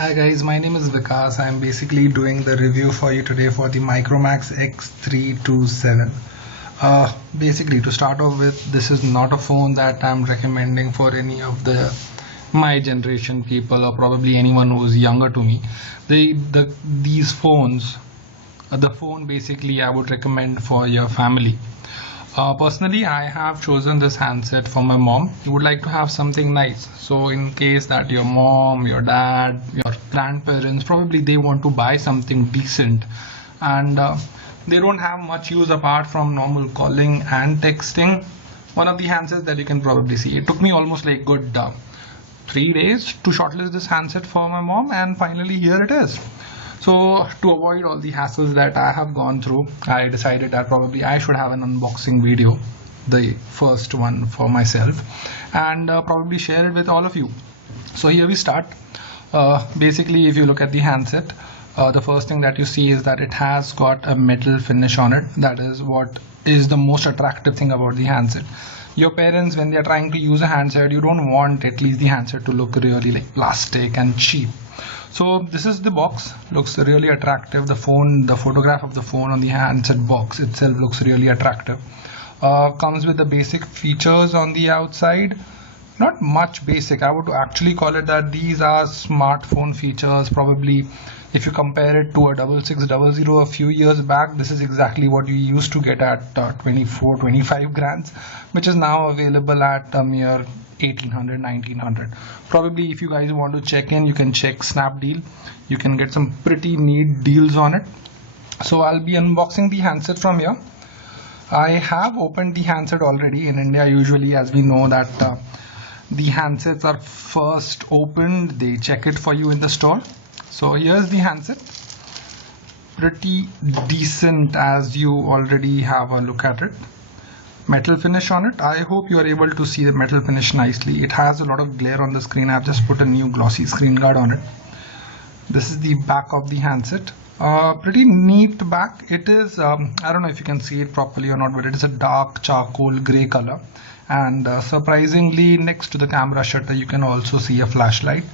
Hi guys, my name is Vikas. I'm basically doing the review for you today for the Micromax X327. Basically, to start off with, this is not a phone that I'm recommending for any of my generation people or probably anyone who's younger to me. These phones, the phone basically I would recommend for your family. Personally, I have chosen this handset for my mom. You would like to have something nice. So in case that your mom, your dad, your grandparents, probably they want to buy something decent and they don't have much use apart from normal calling and texting. One of the handsets that you can probably see. It took me almost like good 3 days to shortlist this handset for my mom, and finally here it is. So to avoid all the hassles that I have gone through, I decided that probably I should have an unboxing video, the first one for myself, and probably share it with all of you. So here we start. Basically, if you look at the handset, the first thing that you see is that it has got a metal finish on it. That is what is the most attractive thing about the handset. Your parents, when they are trying to use a handset, you don't want at least the handset to look really like plastic and cheap. So this is the box, looks really attractive. The photograph of the phone on the handset box itself looks really attractive. Comes with the basic features on the outside. Not much basic, I would actually call it that these are smartphone features. Probably if you compare it to a 6600 a few years back, this is exactly what you used to get at 24-25 grand, which is now available at a mere 1800-1900. Probably if you guys want to check in, you can check Snapdeal. You can get some pretty neat deals on it. So I'll be unboxing the handset from here. I have opened the handset already. In India, usually, as we know, that the handsets are first opened, they check it for you in the store. So here's the handset, pretty decent as you already have a look at it. Metal finish on it. I hope you are able to see the metal finish nicely. It has a lot of glare on the screen. I've just put a new glossy screen guard on it. This is the back of the handset. Pretty neat back. It is, I don't know if you can see it properly or not, but it is a dark charcoal gray color. And surprisingly, next to the camera shutter, you can also see a flashlight.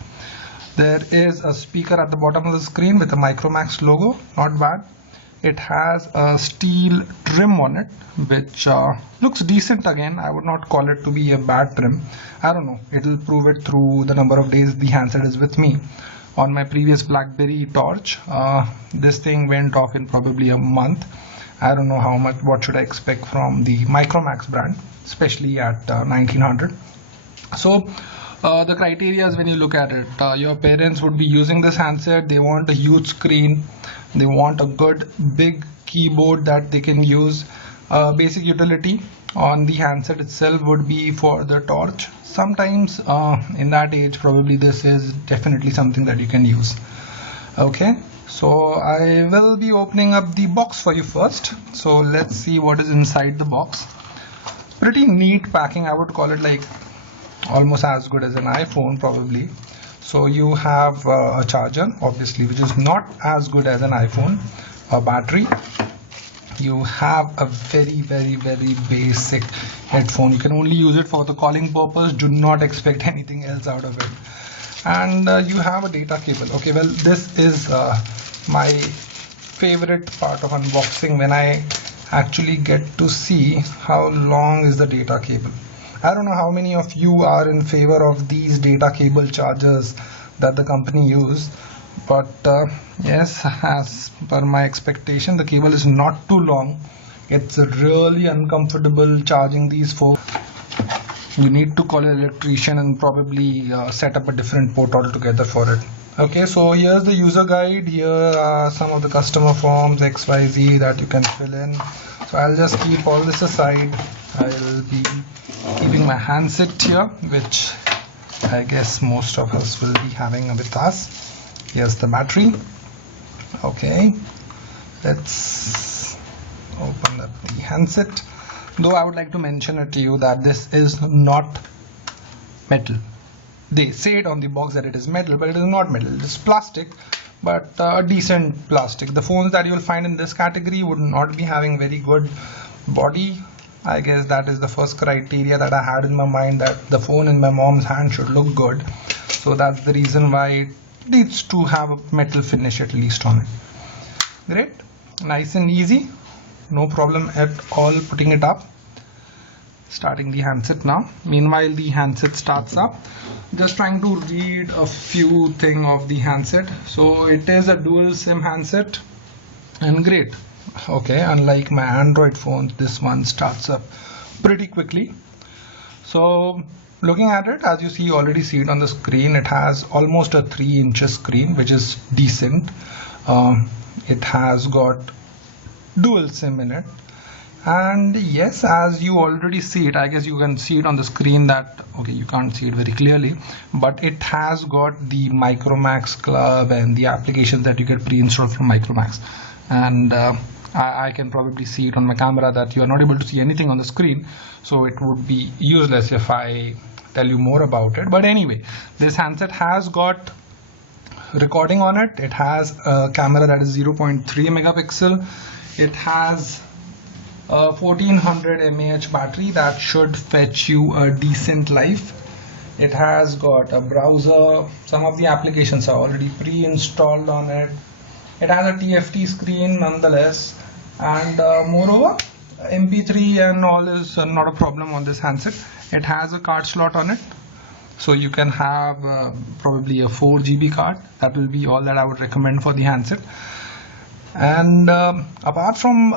There is a speaker at the bottom of the screen with a Micromax logo. Not bad. It has a steel trim on it, which looks decent. Again, I would not call it to be a bad trim. I don't know. It'll prove it through the number of days the handset is with me. On my previous BlackBerry Torch, this thing went off in probably a month. I don't know how much. What should I expect from the Micromax brand, especially at 1900? So the criteria is, when you look at it, your parents would be using this handset. They want a huge screen. They want a good big keyboard that they can use. Basic utility on the handset itself would be for the torch. Sometimes in that age, probably this is definitely something that you can use. Okay, so I will be opening up the box for you first. So let's see what is inside the box. Pretty neat packing. I would call it like almost as good as an iPhone probably. So you have a charger, obviously, which is not as good as an iPhone. A battery. You have a very basic headphone. You can only use it for the calling purpose. Do not expect anything else out of it. And you have a data cable. Okay, well, this is my favorite part of unboxing, when I actually get to see how long is the data cable. I don't know how many of you are in favor of these data cable chargers that the company use, but yes, as per my expectation, the cable is not too long. It's really uncomfortable charging these phones. You need to call an electrician and probably set up a different port altogether for it. Okay, so here's the user guide. Here are some of the customer forms, XYZ, that you can fill in. So I'll just keep all this aside. I'll be keeping my handset here, which I guess most of us will be having with us. Here's the battery. Okay, let's open up the handset. Though I would like to mention it to you that this is not metal. They say it on the box that it is metal, but it is not metal. It is plastic, but a decent plastic. The phones that you will find in this category would not be having very good body. I guess that is the first criteria that I had in my mind, that the phone in my mom's hand should look good. So that's the reason why needs to have a metal finish at least on it. Great, nice and easy, no problem at all putting it up. Starting the handset now. Meanwhile, the handset starts up. Just trying to read a few things of the handset. So it is a dual SIM handset, and great. Okay, unlike my Android phone, this one starts up pretty quickly. So looking at it, as you see, already see it on the screen, it has almost a 3-inch screen, which is decent. It has got dual SIM in it. And yes, as you already see it, I guess you can see it on the screen that, okay, you can't see it very clearly, but it has got the Micromax Club and the applications that you get pre-installed from Micromax. And I can probably see it on my camera that you are not able to see anything on the screen, so it would be useless if I tell you more about it. But anyway, this handset has got recording on it. It has a camera that is 0.3 megapixel. It has a 1400 mAh battery that should fetch you a decent life. It has got a browser. Some of the applications are already pre-installed on it. It has a TFT screen nonetheless, and moreover, MP3 and all is not a problem on this handset. It has a card slot on it, so you can have probably a 4 GB card. That will be all that I would recommend for the handset. And apart from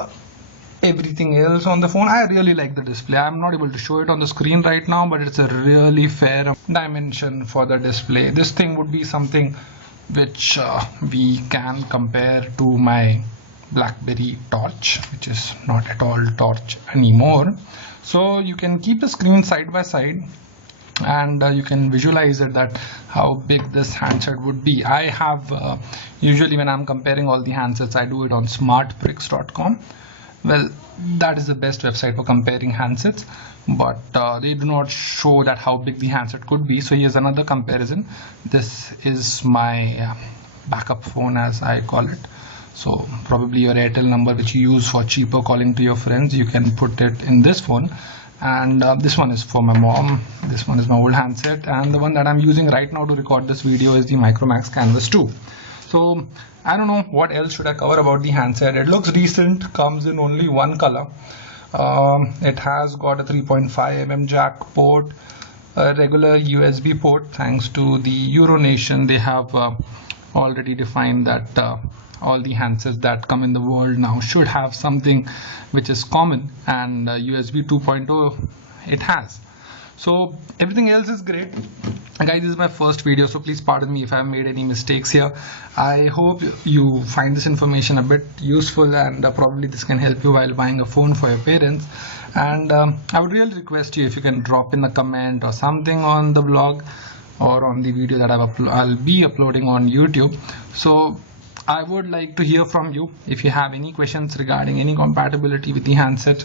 everything else on the phone, I really like the display. I'm not able to show it on the screen right now, but it's a really fair dimension for the display. This thing would be something which we can compare to my BlackBerry Torch, which is not at all Torch anymore. So you can keep the screen side by side, and you can visualize it that how big this handset would be. I have usually when I'm comparing all the handsets, I do it on smartbricks.com. Well, that is the best website for comparing handsets, but they do not show that how big the handset could be. So here's another comparison. This is my backup phone, as I call it. So probably your Airtel number which you use for cheaper calling to your friends, you can put it in this phone. And this one is for my mom. This one is my old handset, and the one that I'm using right now to record this video is the Micromax Canvas 2. So I don't know what else should I cover about the handset. It looks decent, comes in only one color. It has got a 3.5 mm jack port, a regular USB port. Thanks to the Euronation, they have already defined that all the handsets that come in the world now should have something which is common, and USB 2.0 it has. So everything else is great. Guys, this is my first video, so please pardon me if I've made any mistakes here. I hope you find this information a bit useful, and probably this can help you while buying a phone for your parents. And I would really request you if you can drop in a comment or something on the blog or on the video that I'll be uploading on YouTube. So I would like to hear from you. If you have any questions regarding any compatibility with the handset,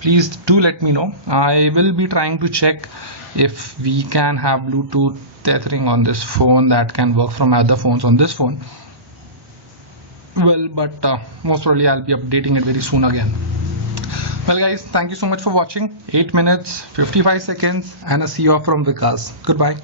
please do let me know. I will be trying to check if we can have Bluetooth tethering on this phone that can work from other phones on this phone. Well, but most probably I'll be updating it very soon again. Well guys, thank you so much for watching. 8 minutes, 55 seconds and a see you off from Vikas. Goodbye.